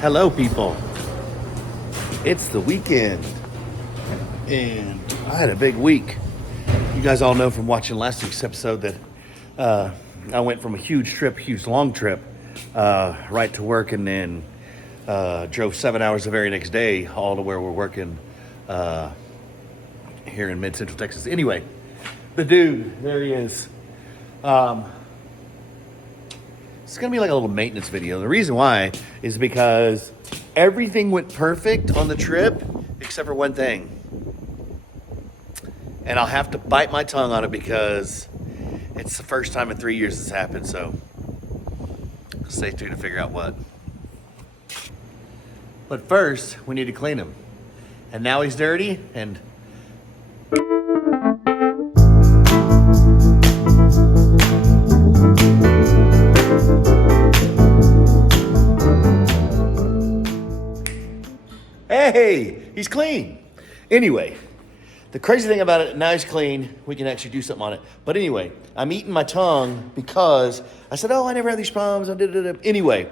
Hello, people. It's the weekend, and I had a big week. You guys all know from watching last week's episode that I went from a huge long trip, right to work, and then drove 7 hours the very next day, all to where we're working here in mid-central Texas. Anyway, the dude, there he is. It's going to be like a little maintenance video. The reason why is because everything went perfect on the trip except for one thing. And I'll have to bite my tongue on it because it's the first time in 3 years this happened. So stay tuned to figure out what. But first, we need to clean him. And now he's dirty and... Hey, he's clean. Anyway, the crazy thing about it, now he's clean, we can actually do something on it. But anyway, I'm eating my tongue because I said, oh, I never had these problems. Anyway,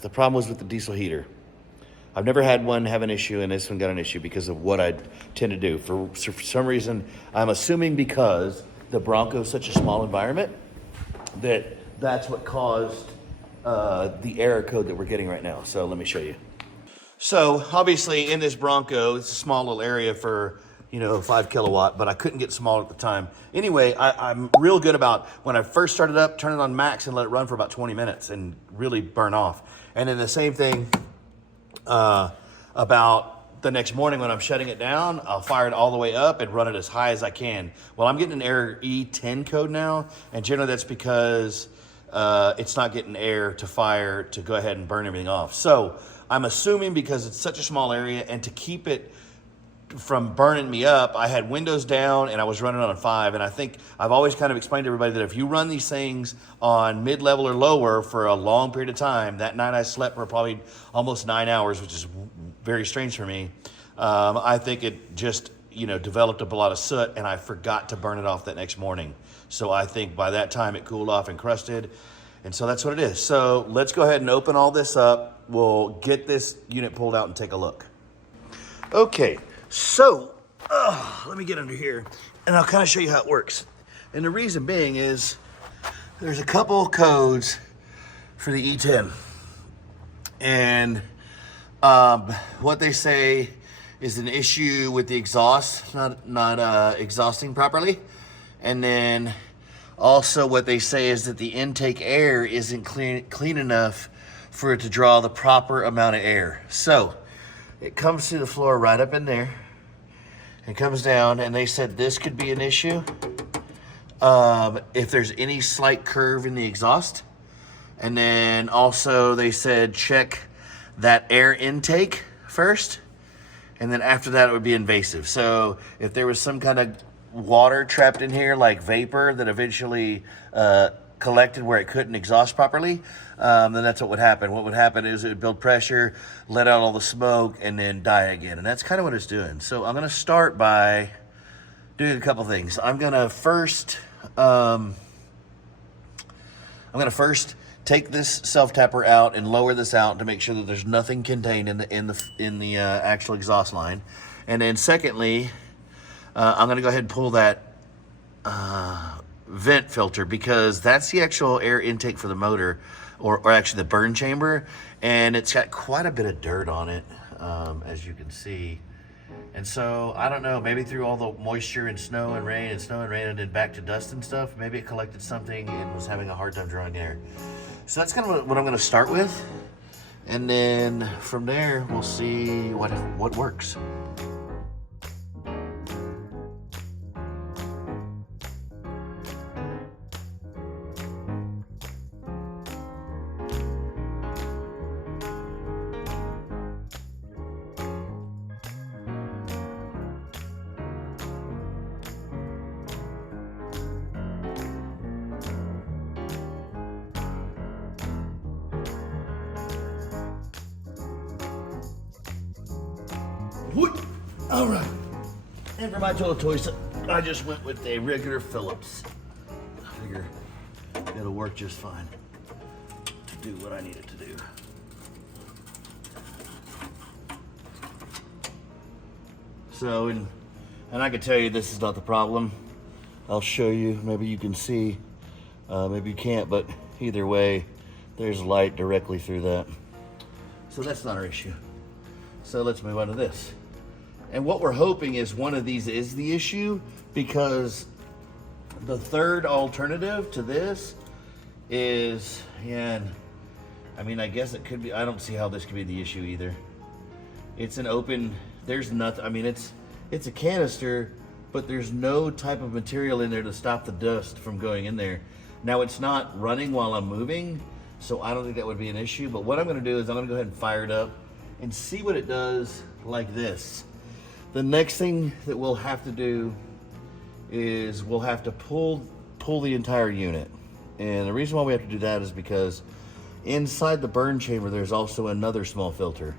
the problem was with the diesel heater. I've never had one have an issue, and this one got an issue because of what I tend to do. For some reason, I'm assuming because the Bronco is such a small environment that's what caused the error code that we're getting right now. So let me show you. So obviously in this Bronco, it's a small little area for, 5 kilowatt, but I couldn't get smaller at the time. Anyway, I'm real good about when I first started up, turn it on max and let it run for about 20 minutes and really burn off. And then the same thing about the next morning when I'm shutting it down, I'll fire it all the way up and run it as high as I can. Well, I'm getting an error E-10 code now, and generally that's because it's not getting air to fire to go ahead and burn everything off. So I'm assuming because it's such a small area and to keep it from burning me up, I had windows down and I was running on 5. And I think I've always kind of explained to everybody that if you run these things on mid-level or lower for a long period of time, that night I slept for probably almost 9 hours, which is very strange for me. I think it just, developed up a lot of soot and I forgot to burn it off that next morning. So I think by that time it cooled off and crusted. And so that's what it is. So let's go ahead and open all this up. We'll get this unit pulled out and take a look. Okay, so let me get under here and I'll kind of show you how it works. And the reason being is there's a couple codes for the E-10. And what they say is an issue with the exhaust, not exhausting properly. And then also what they say is that the intake air isn't clean enough for it to draw the proper amount of air. So it comes to the floor right up in there. It comes down, and they said this could be an issue if there's any slight curve in the exhaust. And then also they said check that air intake first, and then after that it would be invasive. So if there was some kind of water trapped in here, like vapor that eventually collected where it couldn't exhaust properly, then that's what would happen. What would happen is it would build pressure, let out all the smoke, and then die again. And that's kind of what it's doing. So I'm going to start by doing a couple things. I'm going to first take this self-tapper out and lower this out to make sure that there's nothing contained in the actual exhaust line. And then secondly, I'm going to go ahead and pull that vent filter, because that's the actual air intake for the motor, or actually the burn chamber, and it's got quite a bit of dirt on it, as you can see. And so I don't know, maybe through all the moisture and snow and rain and then back to dust and stuff, maybe it collected something and was having a hard time drawing air. So that's kind of what I'm going to start with, and then from there we'll see what works. All right, and for my total toys, I just went with a regular Phillips. I figure it'll work just fine to do what I need it to do. So, and I can tell you this is not the problem. I'll show you, maybe you can see, maybe you can't, but either way, there's light directly through that. So that's not our issue. So let's move on to this. And what we're hoping is one of these is the issue, because the third alternative to this is, yeah, I mean, I guess it could be, I don't see how this could be the issue either. It's an open, there's nothing, I mean, it's a canister, but there's no type of material in there to stop the dust from going in there. Now, it's not running while I'm moving, so I don't think that would be an issue, but what I'm gonna do is I'm gonna go ahead and fire it up and see what it does like this. The next thing that we'll have to do is we'll have to pull the entire unit. And the reason why we have to do that is because inside the burn chamber, there's also another small filter.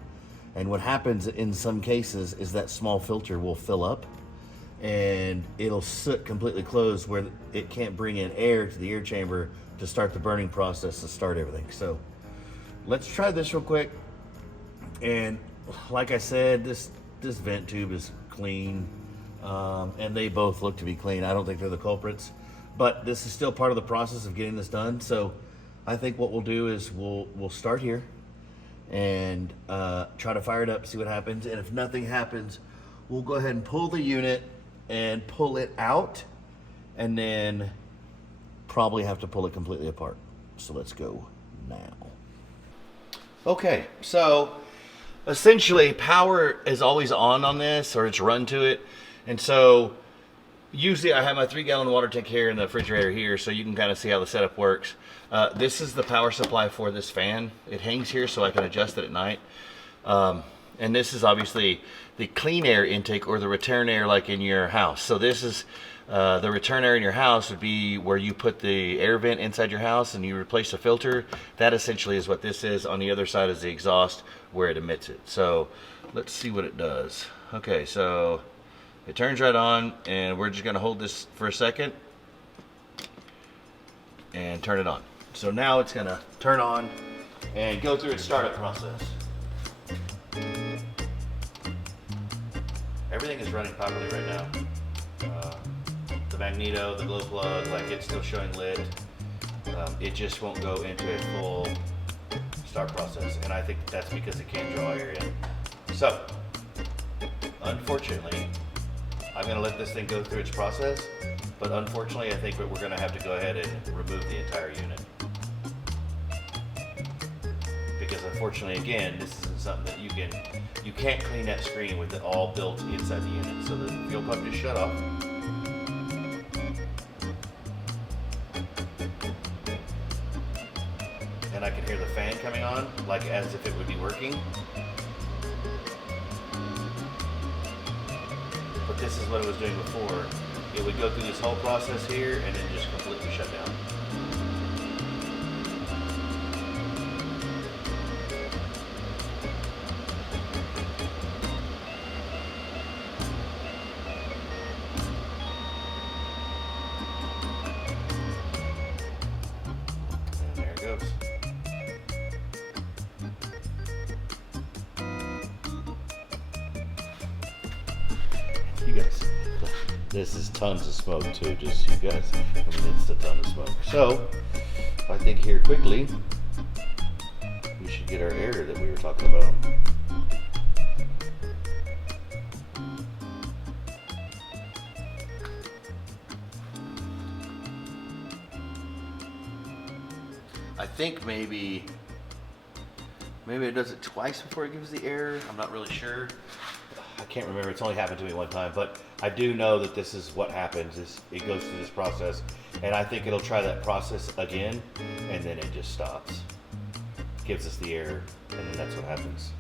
And what happens in some cases is that small filter will fill up and it'll soot completely closed where it can't bring in air to the air chamber to start the burning process, to start everything. So let's try this real quick. And like I said, this vent tube is clean, and they both look to be clean. I don't think they're the culprits, but this is still part of the process of getting this done. So I think what we'll do is we'll start here and try to fire it up, see what happens. And if nothing happens, we'll go ahead and pull the unit and pull it out, and then probably have to pull it completely apart. So let's go now. Okay, so essentially power is always on this, or it's run to it. And so usually I have my 3-gallon water tank here and the refrigerator here, so you can kind of see how the setup works. This is the power supply for this fan. It hangs here so I can adjust it at night. And this is obviously the clean air intake, or the return air like in your house. So this is the return air in your house would be where you put the air vent inside your house and you replace the filter. That essentially is what this is. On the other side is the exhaust where it emits it. So let's see what it does. Okay, so it turns right on, and we're just gonna hold this for a second and turn it on. So now it's gonna turn on and go through its startup process. Everything is running properly right now. The magneto, the glow plug, like it's still showing lit. It just won't go into a full start process, and I think that's because it can't draw air in. So, unfortunately, I'm going to let this thing go through its process, but unfortunately, I think that we're going to have to go ahead and remove the entire unit. Because unfortunately, again, this isn't something that you can't clean that screen with it all built inside the unit. So the fuel pump just shut off. And I can hear the fan coming on, like as if it would be working. But this is what it was doing before. It would go through this whole process here and then just completely shut down. And there it goes. You guys, this is tons of smoke too, just so you guys, I mean, it's a ton of smoke. So, I think here quickly, we should get our air that we were talking about. I think maybe it does it twice before it gives the air. I'm not really sure. I can't remember. It's only happened to me one time, but I do know that this is what happens. Is it goes through this process, and I think it'll try that process again, and then it just stops. Gives us the air, and then that's what happens.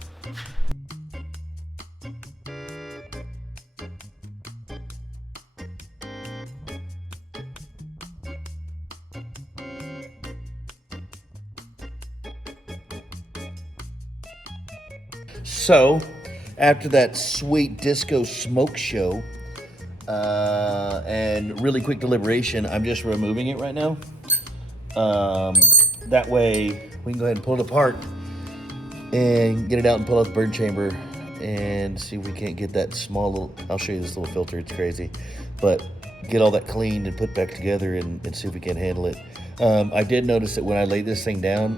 So, after that sweet disco smoke show and really quick deliberation, I'm just removing it right now. That way we can go ahead and pull it apart and get it out and pull out the burn chamber. and see if we can't get that small little, I'll show you this little filter, it's crazy, but get all that cleaned and put back together and see if we can handle it. I did notice that when I laid this thing down,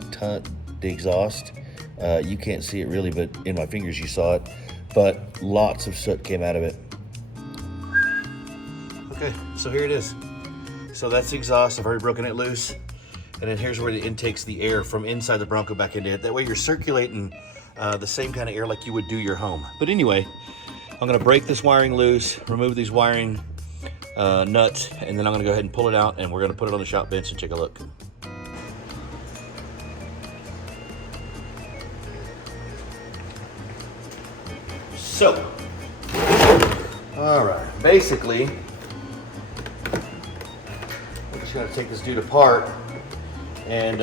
the exhaust, you can't see it really, but in my fingers you saw it, but lots of soot came out of it. Okay, so here it is. So that's the exhaust. I've already broken it loose. And then here's where it intakes the air from inside the Bronco back into it. That way you're circulating the same kind of air like you would do your home. But anyway, I'm gonna break this wiring loose, remove these wiring nuts, and then I'm gonna go ahead and pull it out, and we're gonna put it on the shop bench and take a look. So, all right, basically, we're just gonna take this dude apart and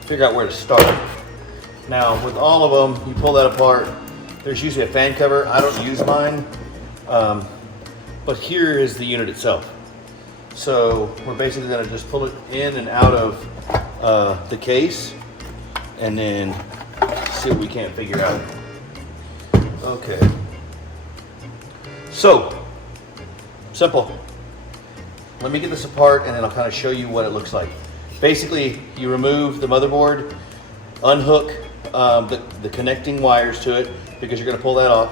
figure out where to start. Now, with all of them, you pull that apart, there's usually a fan cover. I don't use mine, but here is the unit itself. So we're basically gonna just pull it in and out of the case and then see what we can't figure out. Okay. So, simple. Let me get this apart and then I'll kind of show you what it looks like. Basically, you remove the motherboard, unhook the connecting wires to it because you're gonna pull that off,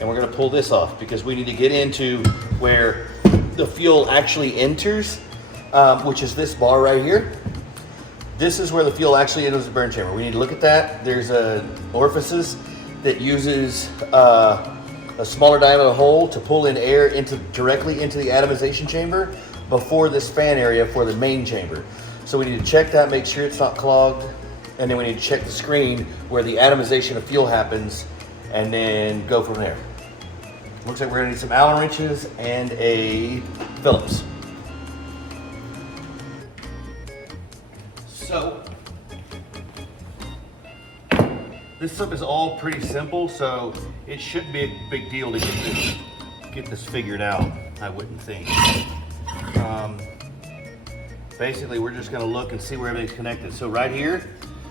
and we're gonna pull this off because we need to get into where the fuel actually enters, which is this bar right here. This is where the fuel actually enters the burn chamber. We need to look at that. There's orifices that uses a smaller diameter hole to pull in air directly into the atomization chamber before this fan area for the main chamber. So we need to check that, make sure it's not clogged, and then we need to check the screen where the atomization of fuel happens, and then go from there. Looks like we're gonna need some Allen wrenches and a Phillips. So, this stuff is all pretty simple, so it shouldn't be a big deal to get this figured out, I wouldn't think. Basically, we're just gonna look and see where everything's connected. So right here,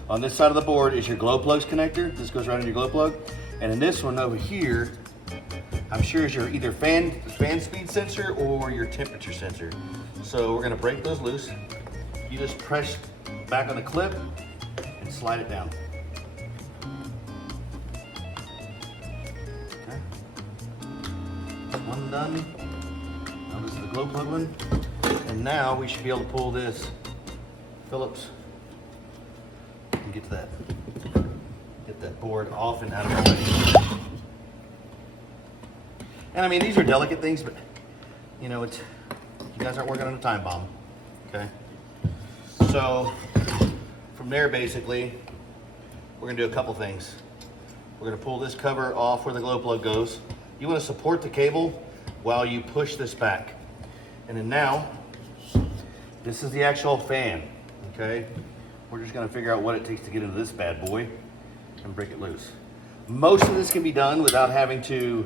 on this side of the board is your glow plugs connector. This goes right in your glow plug. And in this one over here, I'm sure is your either fan speed sensor or your temperature sensor. So we're gonna break those loose. You just press back on the clip and slide it down. Okay. One done. Now this is the glow plug one. And now we should be able to pull this Phillips and get that board off and out of the way. And I mean, these are delicate things, but you know, you guys aren't working on a time bomb, okay? So from there, basically, we're gonna do a couple things. We're gonna pull this cover off where the glow plug goes. You wanna support the cable while you push this back. And then now, this is the actual fan, okay? We're just gonna figure out what it takes to get into this bad boy and break it loose. Most of this can be done without having to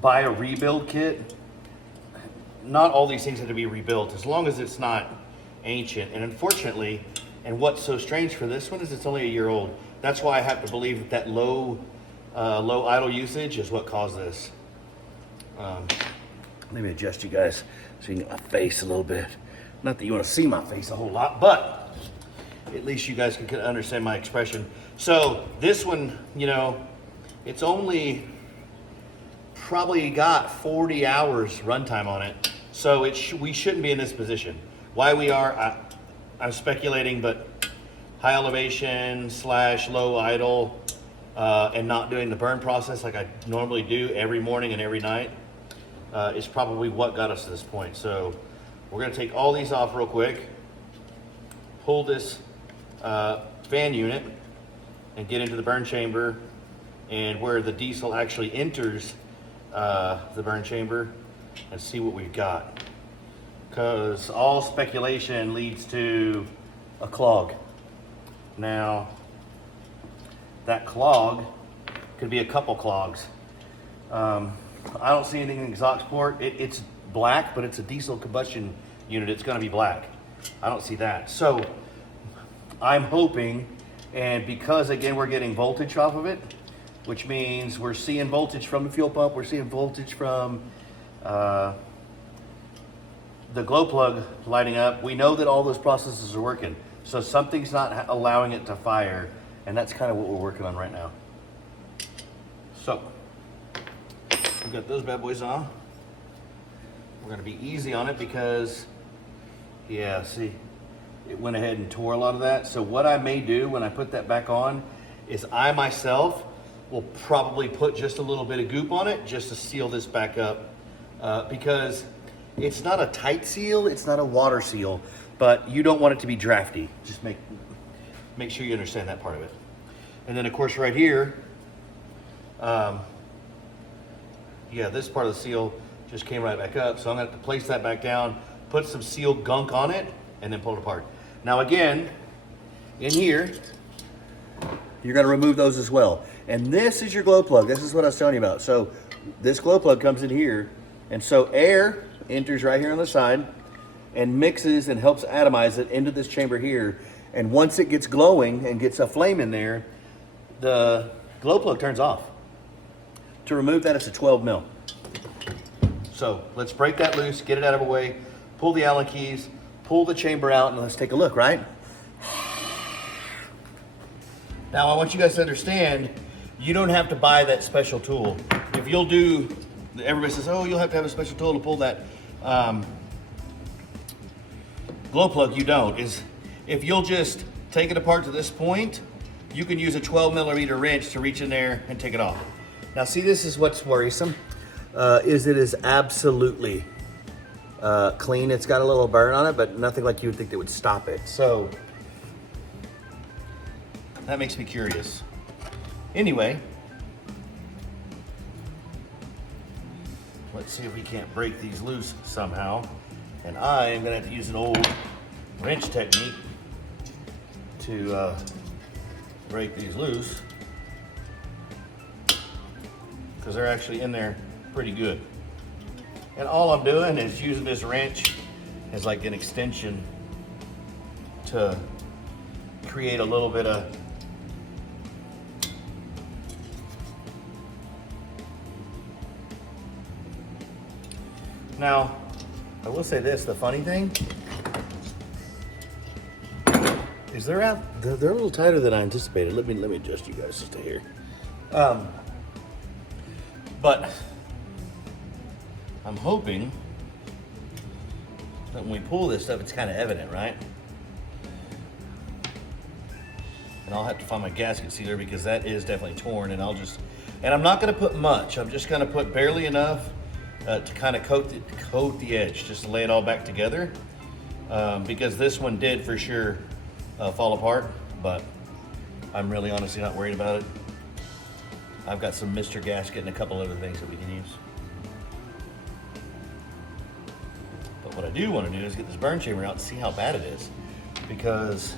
buy a rebuild kit. Not all these things have to be rebuilt as long as it's not ancient. And unfortunately, and what's so strange for this one is it's only a year old. That's why I have to believe that low idle usage is what caused this. Let me adjust you guys so you can get my face a little bit. Not that you want to see my face a whole lot, but at least you guys can understand my expression. So this one, you know, it's only probably got 40 hours runtime on it. So we shouldn't be in this position. Why we are, I'm speculating, but high elevation / low idle and not doing the burn process like I normally do every morning and every night is probably what got us to this point. So we're gonna take all these off real quick, pull this fan unit and get into the burn chamber and where the diesel actually enters the burn chamber and see what we've got. Because all speculation leads to a clog. Now, that clog could be a couple clogs. I don't see anything in the exhaust port. It's black, but it's a diesel combustion unit. It's gonna be black. I don't see that. So I'm hoping, and because again we're getting voltage off of it, which means we're seeing voltage from the fuel pump, we're seeing voltage from the glow plug lighting up. We know that all those processes are working. So something's not allowing it to fire, and that's kind of what we're working on right now. So, we've got those bad boys on. We're gonna be easy on it because, yeah, see, it went ahead and tore a lot of that. So what I may do when I put that back on is I myself will probably put just a little bit of goop on it just to seal this back up because it's not a tight seal, it's not a water seal, but you don't want it to be drafty. Just make sure you understand that part of it. And then of course right here, yeah, this part of the seal just came right back up. So I'm gonna have to place that back down, put some seal gunk on it, and then pull it apart. Now again, in here, you're gonna remove those as well. And this is your glow plug. This is what I was telling you about. So this glow plug comes in here, and so air enters right here on the side and mixes and helps atomize it into this chamber here. And once it gets glowing and gets a flame in there, the glow plug turns off. To remove that, it's a 12 mil. So let's break that loose, get it out of the way, pull the Allen keys, pull the chamber out, and let's take a look, right? Now I want you guys to understand, you don't have to buy that special tool. If you'll do, everybody says, oh, you'll have to have a special tool to pull that glow plug. You don't. If you'll just take it apart to this point, you can use a 12 millimeter wrench to reach in there and take it off. Now see, this is what's worrisome, is it is absolutely clean. It's got a little burn on it, but nothing like you would think that would stop it. So that makes me curious. Anyway, let's see if we can't break these loose somehow. And I am gonna have to use an old wrench technique to break these loose, because they're actually in there pretty good. And all I'm doing is using this wrench as like an extension to create a little bit of Now, I will say this, the funny thing is they're a little tighter than I anticipated. Let me adjust you guys just to here. But I'm hoping that when we pull this stuff, it's kind of evident, right? And I'll have to find my gasket sealer because that is definitely torn, and I'm not gonna put much. I'm just gonna put barely enough to kind of coat the edge, just to lay it all back together. Because this one did for sure fall apart, but I'm really honestly not worried about it. I've got some Mr. Gasket and a couple other things that we can use. But what I do want to do is get this burn chamber out and see how bad it is. Because,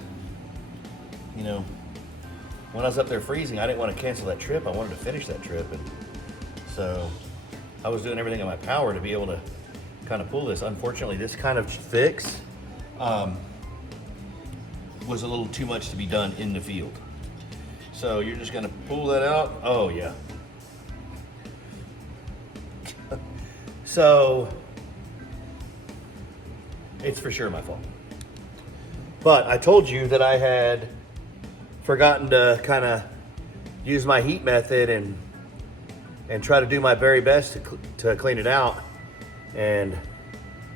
you know, when I was up there freezing, I didn't want to cancel that trip. I wanted to finish that trip. And so I was doing everything in my power to be able to kind of pull this. Unfortunately, this kind of fix was a little too much to be done in the field. So you're just gonna pull that out. Oh yeah. So it's for sure my fault. But I told you that I had forgotten to kind of use my heat method and try to do my very best to clean it out. And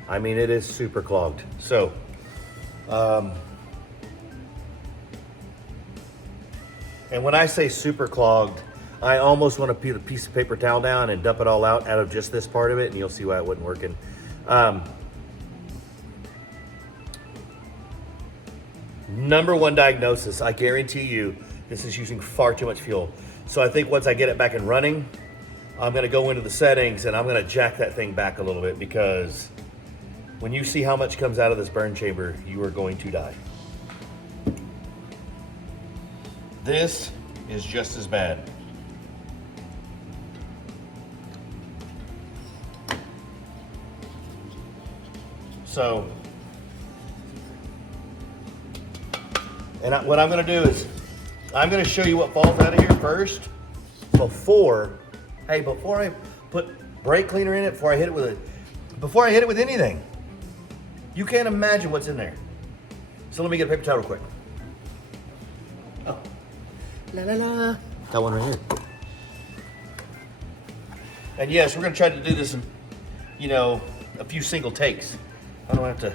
I mean, it is super clogged. So, and when I say super clogged, I almost want to put a piece of paper towel down and dump it all out of just this part of it, and you'll see why it wasn't working. Number one diagnosis, I guarantee you, this is using far too much fuel. So I think once I get it back and running, I'm gonna go into the settings and I'm gonna jack that thing back a little bit, because when you see how much comes out of this burn chamber, you are going to die. This is just as bad. So And what I'm gonna do is, I'm gonna show you what falls out of here first before I put brake cleaner in it, before I hit it with anything. You can't imagine what's in there. So let me get a paper towel real quick. Oh, la la la. Got one right here. And yes, we're gonna try to do this in, you know, a few single takes. I don't have to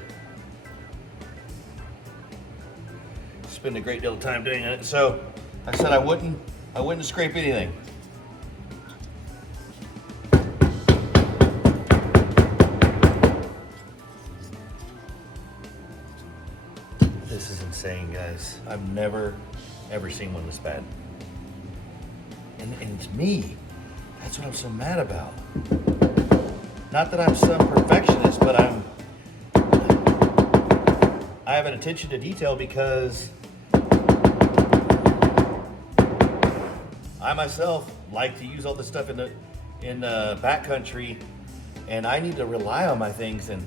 spend a great deal of time doing it. So I said I wouldn't scrape anything. This is insane, guys. I've never, ever seen one this bad. And it's me. That's what I'm so mad about. Not that I'm some perfectionist, but I have an attention to detail because I myself like to use all this stuff in the backcountry, and I need to rely on my things, and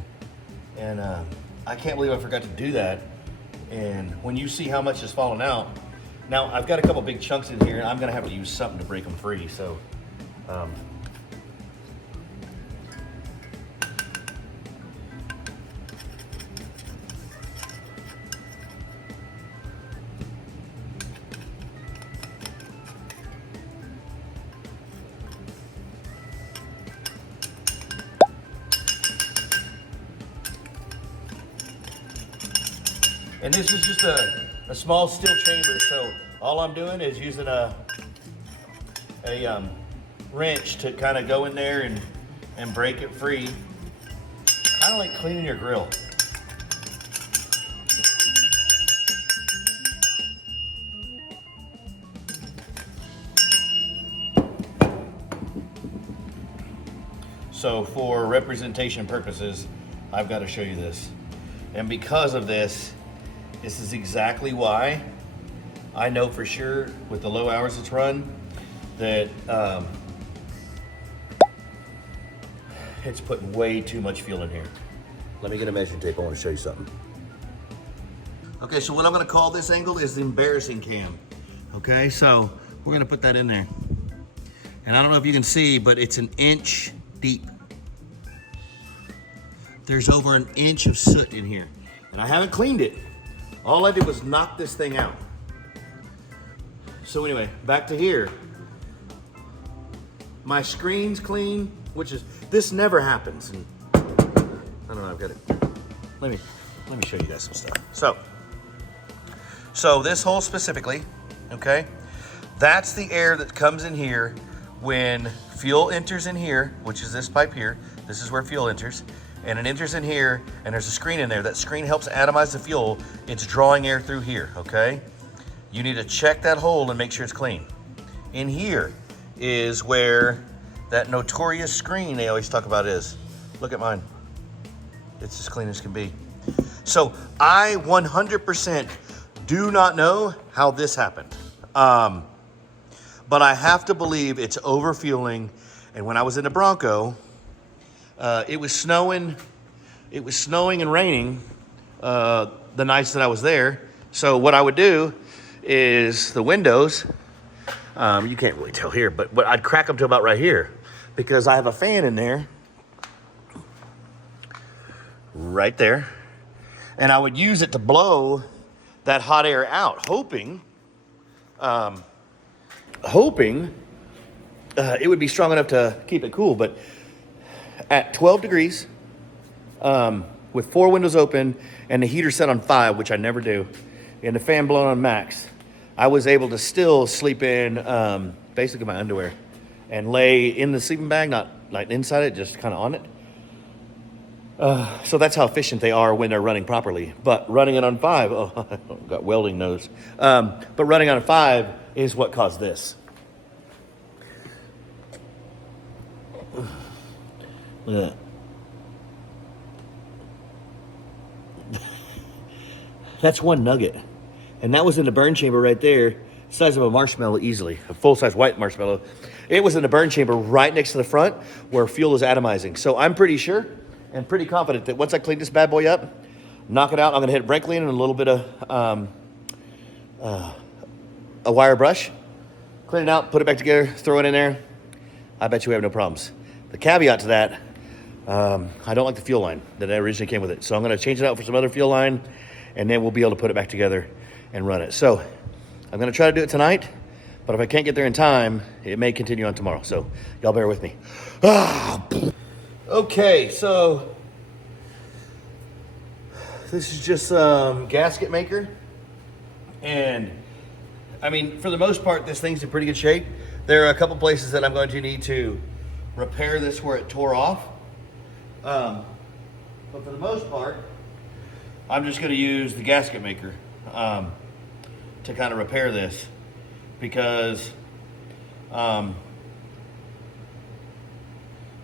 I can't believe I forgot to do that. And when you see how much has fallen out, now I've got a couple big chunks in here, and I'm gonna have to use something to break them free. So. And this is just a small steel chamber, so all I'm doing is using a wrench to kind of go in there and break it free. Kind of like cleaning your grill. So for representation purposes, I've got to show you this. And because of this is exactly why I know for sure with the low hours it's run that it's putting way too much fuel in here. Let me get a measuring tape. I want to show you something. Okay, so what I'm going to call this angle is the embarrassing cam. Okay, so we're going to put that in there. And I don't know if you can see, but it's an inch deep. There's over an inch of soot in here. And I haven't cleaned it. All I did was knock this thing out. So anyway, back to here. My screen's clean, this never happens. And I don't know, I've got it. Let me show you guys some stuff. So this hole specifically, okay, that's the air that comes in here when fuel enters in here, which is this pipe here. This is where fuel enters. And it enters in here, and there's a screen in there. That screen helps atomize the fuel. It's drawing air through here, okay? You need to check that hole and make sure it's clean. In here is where that notorious screen they always talk about is. Look at mine. It's as clean as can be. So I 100% do not know how this happened. But I have to believe it's overfueling. And when I was in the Bronco, it was snowing and raining the nights that I was there. So what I would do is the windows, you can't really tell here, but I'd crack them to about right here because I have a fan in there, right there. And I would use it to blow that hot air out, hoping it would be strong enough to keep it cool. But at 12 degrees, with 4 windows open and the heater set on 5, which I never do, and the fan blowing on max, I was able to still sleep in basically my underwear and lay in the sleeping bag, not like inside it, just kind of on it. So that's how efficient they are when they're running properly. But running it on 5, oh, I've got welding nose. But running on 5 is what caused this. Look at that. That's one nugget. And that was in the burn chamber right there, size of a marshmallow easily, a full-size white marshmallow. It was in the burn chamber right next to the front where fuel is atomizing. So I'm pretty sure and pretty confident that once I clean this bad boy up, knock it out, I'm gonna hit brake clean and a little bit of a wire brush, clean it out, put it back together, throw it in there. I bet you we have no problems. The caveat to that, I don't like the fuel line that originally came with it. So I'm gonna change it out for some other fuel line, and then we'll be able to put it back together and run it. So I'm gonna try to do it tonight, but if I can't get there in time, it may continue on tomorrow. So y'all bear with me. Okay, so this is just gasket maker. And I mean, for the most part, this thing's in pretty good shape. There are a couple places that I'm going to need to repair this where it tore off. But for the most part, I'm just gonna use the gasket maker to kind of repair this, because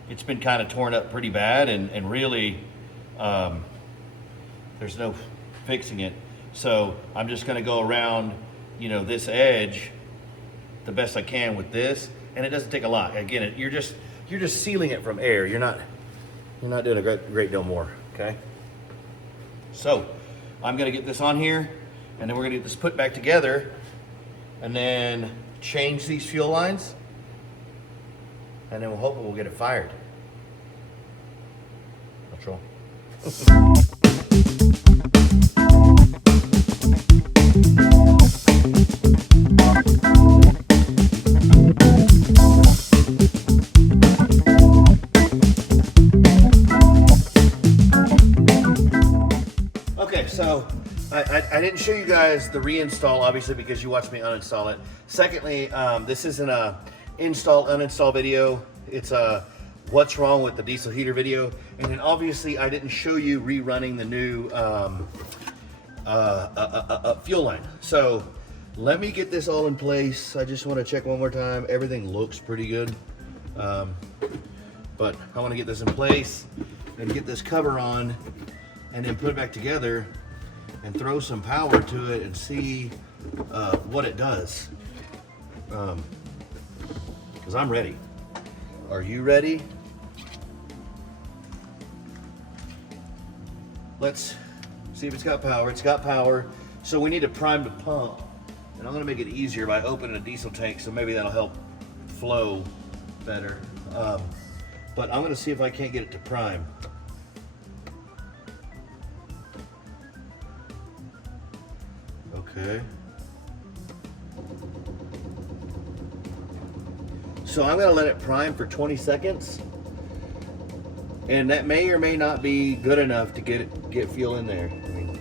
it's been kind of torn up pretty bad, and really there's no fixing it. So I'm just gonna go around, you know, this edge the best I can with this, and it doesn't take a lot. Again, you're just sealing it from air. You're not doing a great deal more. Okay. So I'm gonna get this on here, and then we're gonna get this put back together, and then change these fuel lines, and then we'll hope we'll get it fired. Let's roll. Okay, so I didn't show you guys the reinstall, obviously, because you watched me uninstall it. Secondly, this isn't a install, uninstall video. It's a what's wrong with the diesel heater video. And then obviously I didn't show you rerunning the new fuel line. So let me get this all in place. I just want to check one more time. Everything looks pretty good. But I want to get this in place and get this cover on, and then put it back together and throw some power to it and see what it does. Because I'm ready. Are you ready? Let's see if it's got power. It's got power. So we need to prime the pump. And I'm gonna make it easier by opening a diesel tank, so maybe that'll help flow better. But I'm gonna see if I can't get it to prime. Okay. So I'm gonna let it prime for 20 seconds. And that may or may not be good enough to get fuel in there. I mean,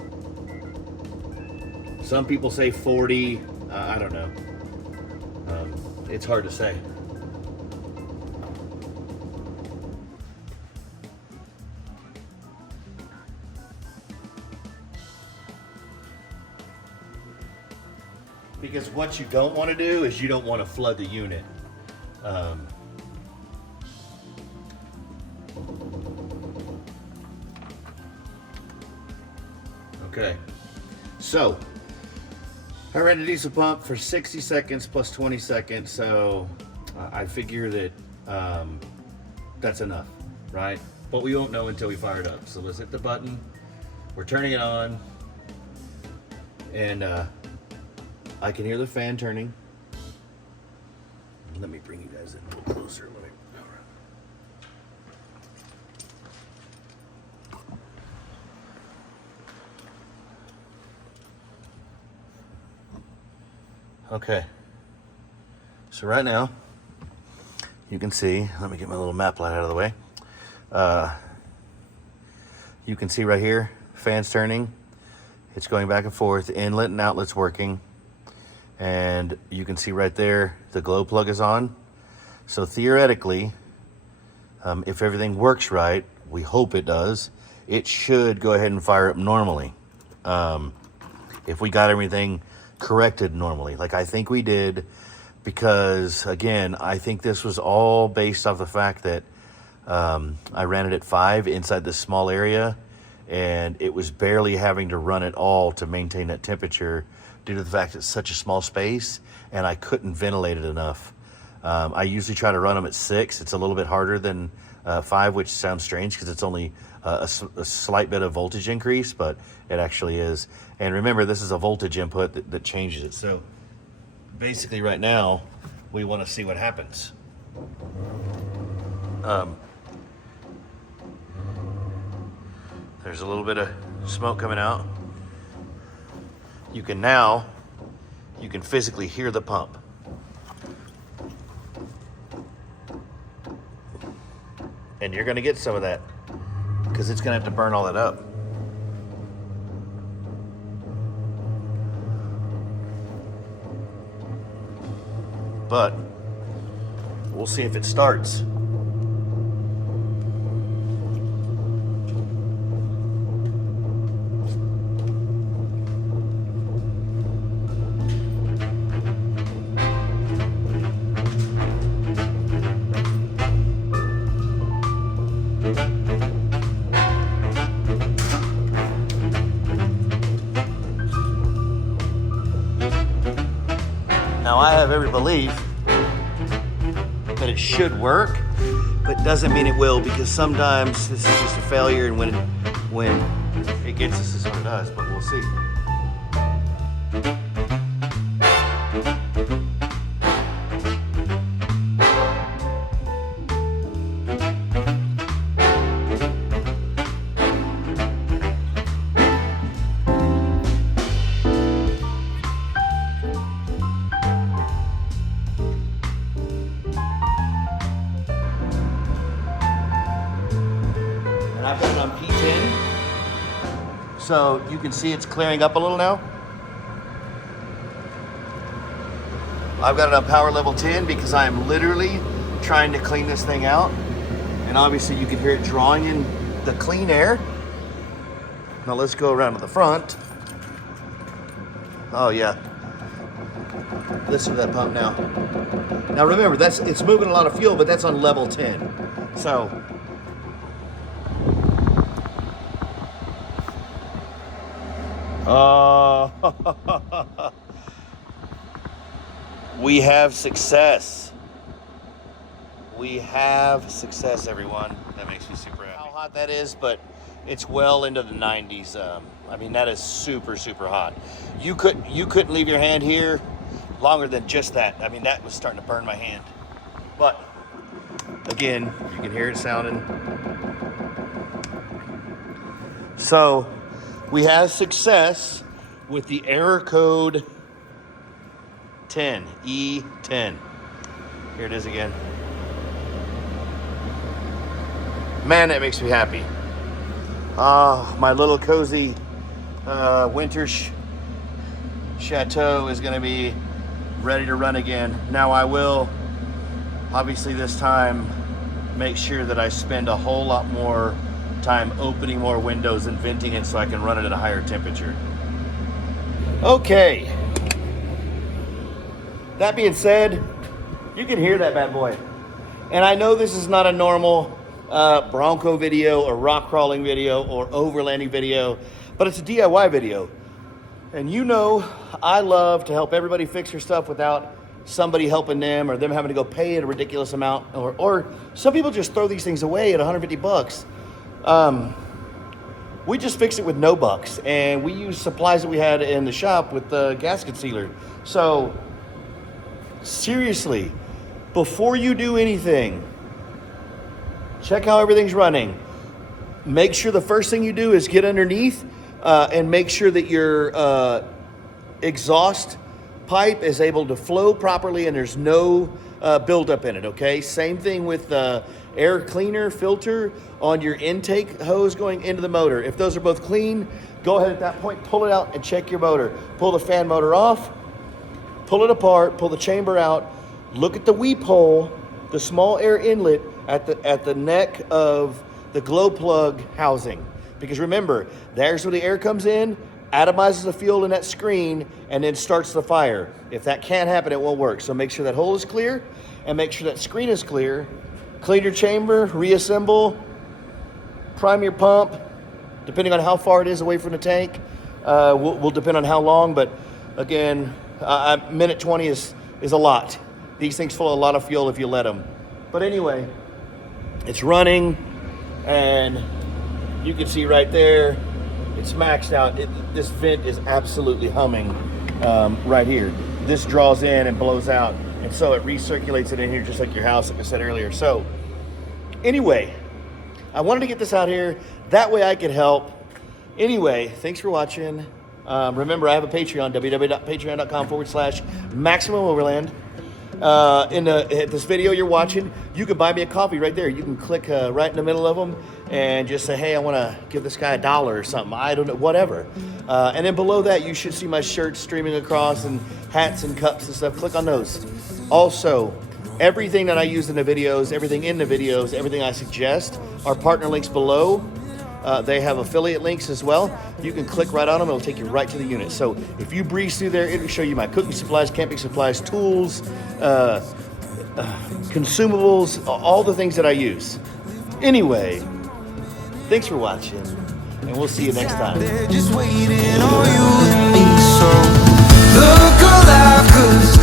some people say 40, I don't know. It's hard to say. Because what you don't want to do is you don't want to flood the unit. Okay, so I ran the diesel pump for 60 seconds plus 20 seconds, so I figure that that's enough, right? But we won't know until we fire it up. So let's hit the button. We're turning it on, and I can hear the fan turning. Let me bring you guys in a little closer. Let me. Okay. So right now, you can see. Let me get my little map light out of the way. You can see right here, fans turning. It's going back and forth. Inlet and outlet's working. And you can see right there, the glow plug is on. So theoretically, if everything works right, we hope it does, it should go ahead and fire up normally. If we got everything corrected normally, like I think we did, because again, I think this was all based off the fact that I ran it at 5 inside this small area, and it was barely having to run it all to maintain that temperature, due to the fact it's such a small space and I couldn't ventilate it enough. I usually try to run them at 6. It's a little bit harder than 5, which sounds strange because it's only a slight bit of voltage increase, but it actually is. And remember, this is a voltage input that changes it. So basically right now, we want to see what happens. There's a little bit of smoke coming out. You can physically hear the pump. And you're gonna get some of that because it's gonna have to burn all that up. But we'll see if it starts. Now I have every belief that it should work, but doesn't mean it will, because sometimes this is just a failure, and when it gets us, this is what it does, but we'll see. I put it on P10, so you can see it's clearing up a little now. I've got it on power level 10 because I am literally trying to clean this thing out, and obviously you can hear it drawing in the clean air. Now let's go around to the front. Oh yeah, listen to that pump now. Now remember, it's moving a lot of fuel, but that's on level 10. So we have success. We have success, everyone. That makes me super happy. How hot that is, but it's well into the 90s. I mean, that is super, super hot. You couldn't leave your hand here longer than just that. I mean, that was starting to burn my hand. But again, you can hear it sounding. So we have success with the error code 10, E10. Here it is again. Man, that makes me happy. My little cozy winter chateau is gonna be ready to run again. Now I will, obviously this time, make sure that I spend a whole lot more time opening more windows and venting it so I can run it at a higher temperature. Okay. That being said, you can hear that bad boy. And I know this is not a normal Bronco video or rock crawling video or overlanding video, but it's a DIY video. And you know, I love to help everybody fix their stuff without somebody helping them or them having to go pay a ridiculous amount, or some people just throw these things away at 150 bucks. We just fixed it with no bucks, and we used supplies that we had in the shop with the gasket sealer. So seriously, before you do anything, check how everything's running. Make sure the first thing you do is get underneath and make sure that your exhaust pipe is able to flow properly and there's no buildup in it, okay? Same thing with the air cleaner filter on your intake hose going into the motor. If those are both clean, go ahead at that point, pull it out and check your motor. Pull the fan motor off, pull it apart, pull the chamber out, look at the weep hole, the small air inlet at the neck of the glow plug housing. Because remember, there's where the air comes in, atomizes the fuel in that screen, and then starts the fire. If that can't happen, it won't work. So make sure that hole is clear and make sure that screen is clear. Clean your chamber, reassemble, prime your pump, depending on how far it is away from the tank. Will depend on how long, but again, minute 20 is a lot. These things full of a lot of fuel if you let them. But anyway, It's running, and you can see right there, it's maxed out. This vent is absolutely humming right here. This draws in and blows out, and so it recirculates it in here just like your house, like I said earlier. So anyway, I wanted to get this out here. That way I could help. Anyway, thanks for watching. Remember, I have a Patreon, www.patreon.com/Maximum Overland. At this video you're watching, you can buy me a coffee right there. You can click right in the middle of them and just say, hey, I want to give this guy $1 or something. I don't know, whatever. And then below that, you should see my shirts streaming across and hats and cups and stuff. Click on those. Also, everything that I use in the videos, everything I suggest are partner links below. They have affiliate links as well. You can click right on them. It'll take you right to the unit. So if you breeze through there, it'll show you my cooking supplies, camping supplies, tools, consumables, all the things that I use. Anyway, thanks for watching, and we'll see you next time. They're just waiting on you and me, so look alive, 'cause